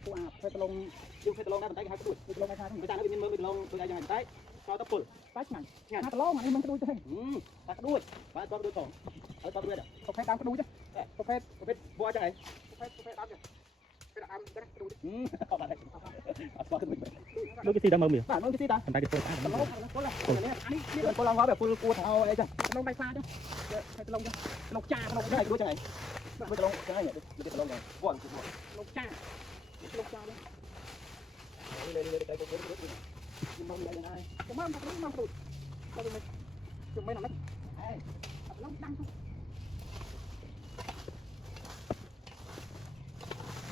cô à phải lông dùng phải lông ra tay hai cái đuôi lông hai cái người ta nó bị mơ bị lông tôi ra cho tay cho tóc bụi tay nhảy nhảy cái lông này mình cái đuôi cho hình tay cái đuôi và to cái đuôi cổ ở to cái đuôi đó không phải đau cái đuôi chứ không phải bò cho này không phải đau chứ phải là ăn cái đuôi không phải đôi cái gì đang mơ mỉa bạn nói cái gì ta thành tay cái phơi cái lông có là anh biết là có lông hóaแบบcua thao ấy chứ lông bay xa chứ cái lông chứ lông cha cái lông cái này đuôi cho này cái lông cái này cái lông này quẩn lông cha lông cha đấy lên cái nhưng mà đây này cái mâm cái mâm tụt đâu mình chúng mấy nó đấy lông đăng không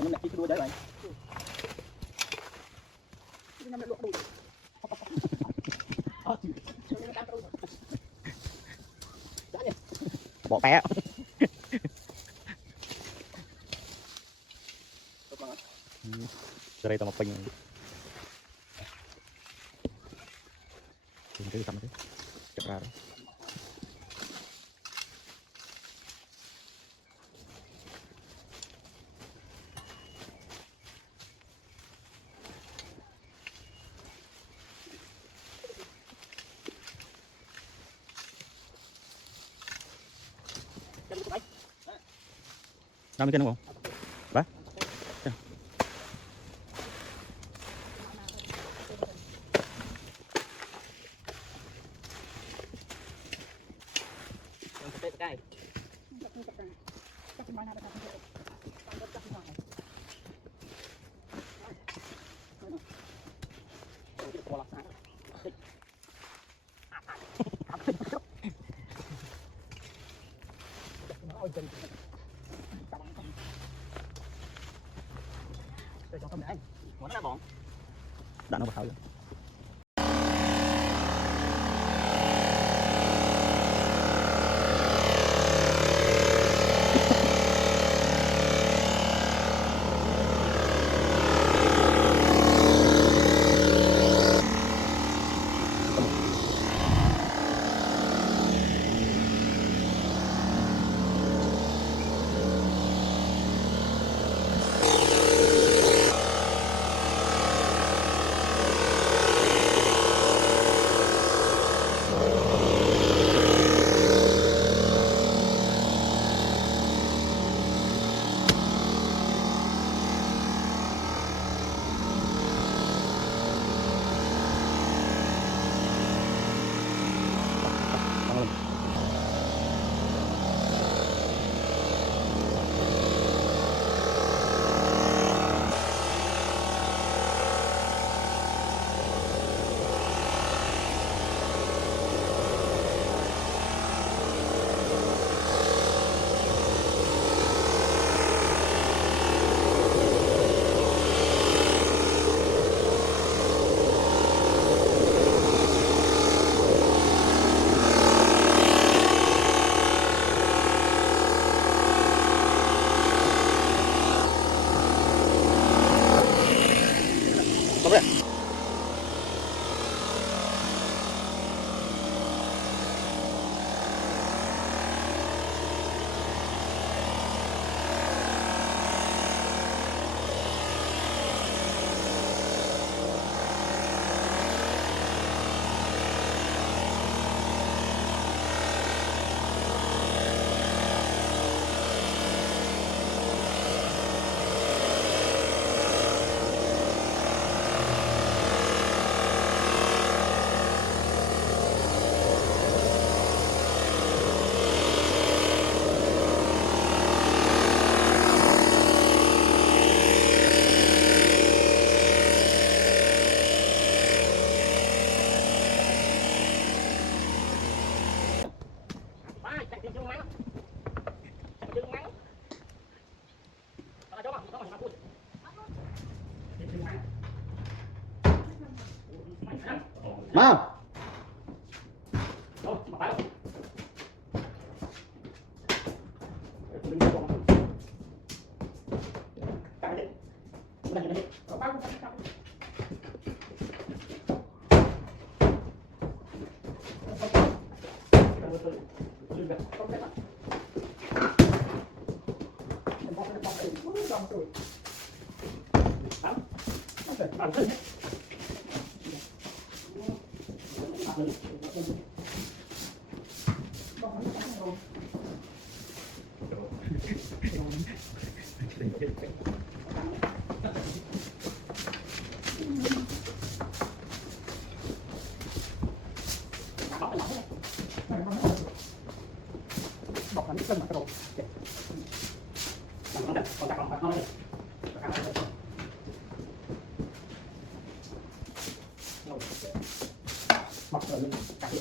nó lại cái đuôi đấy này nó lại lụa đùi đã nhỉ bỏ bé giờ đây tao một pin tìm cái gì thế chặt ra đó. Làm cái nào không? Ba. Đã nó vào rồi. Mau. Mặc rồi, cắt đi.